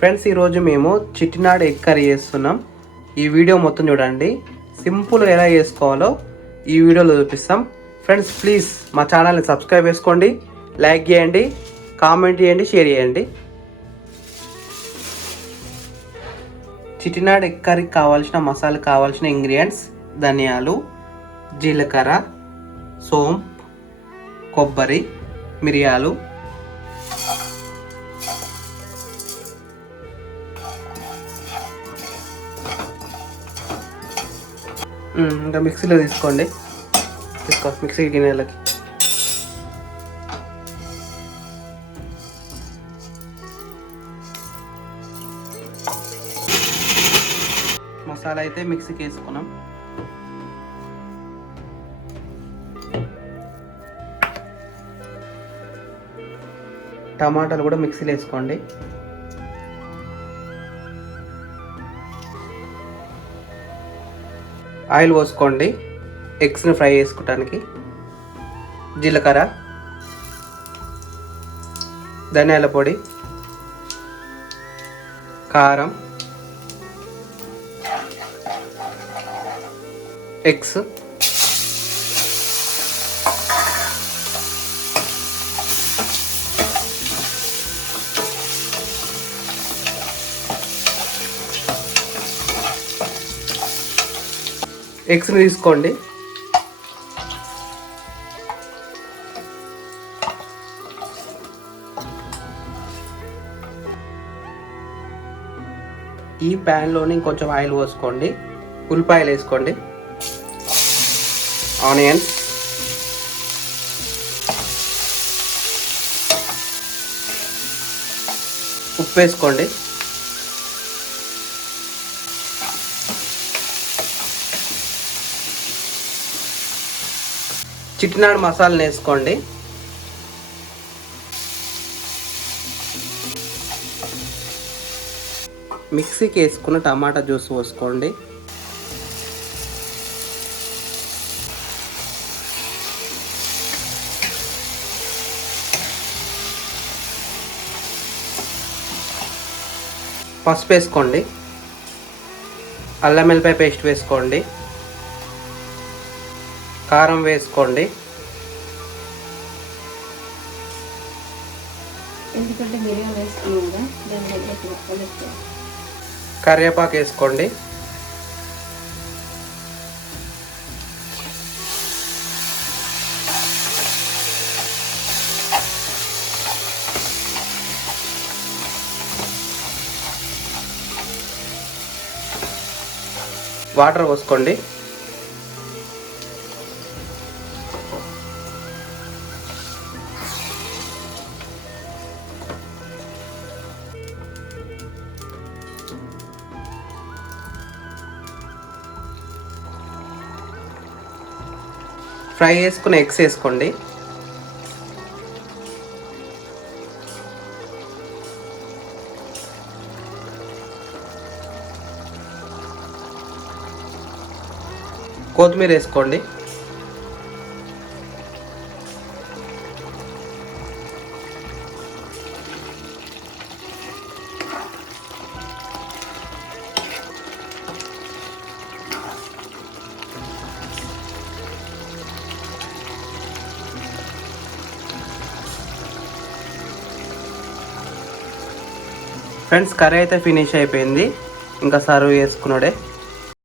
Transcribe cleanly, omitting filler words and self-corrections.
ఫ్రెండ్స్ ఈరోజు మేము Chettinad egg curry చేస్తున్నాం. ఈ వీడియో మొత్తం చూడండి. సింపుల్గా ఎలా చేసుకోవాలో ఈ వీడియోలో చూపిస్తాం. ఫ్రెండ్స్ ప్లీజ్ మా ఛానల్ని సబ్స్క్రైబ్ చేసుకోండి, లైక్ చేయండి, కామెంట్ చేయండి, షేర్ చేయండి. చిట్టినాడు ఎగ్ కర్రీకి కావాల్సిన మసాలా కావాల్సిన ఇంగ్రీడియంట్స్: ధనియాలు, జీలకర్ర, సోంపు, కొబ్బరి, మిరియాలు, ఇంకా మిక్సీలో తీసుకో మిక్సీ గిన్నెలకి. మసాలా అయితే మిక్సీకి వేసుకున్నాం. టమాటాలు కూడా మిక్సీలో వేసుకోండి. ఆయిల్ పోసుకోండి ఎగ్స్ని ఫ్రై చేసుకోవడానికి. జీలకర్ర, ధనియాల పొడి, కారం, ఎగ్స్, ఎగ్స్ని తీసుకోండి. ఈ ప్యాన్లోని కొంచెం ఆయిల్ పోసుకోండి. ఉల్లిపాయలు వేసుకోండి, ఆనియన్స్, ఉప్పు వేసుకోండి. చిట్టినాడు మసాలాను వేసుకోండి. మిక్సీకి వేసుకున్న టమాటా జ్యూస్ పోసుకోండి. పసుపు వేసుకోండి. అల్లం వెల్లిపాయ పేస్ట్ వేసుకోండి. కారం వేసుకోండి. కరివేపాకు వేసుకోండి. వాటర్ పోసుకోండి. ఫ్రై చేసుకుని ఎగ్స్ వేసుకోండి. కొత్తిమీర వేసుకోండి. ఫ్రెండ్స్ కర్రీ అయితే ఫినిష్ అయిపోయింది. ఇంకా సర్వ్ చేసుకున్నాడే.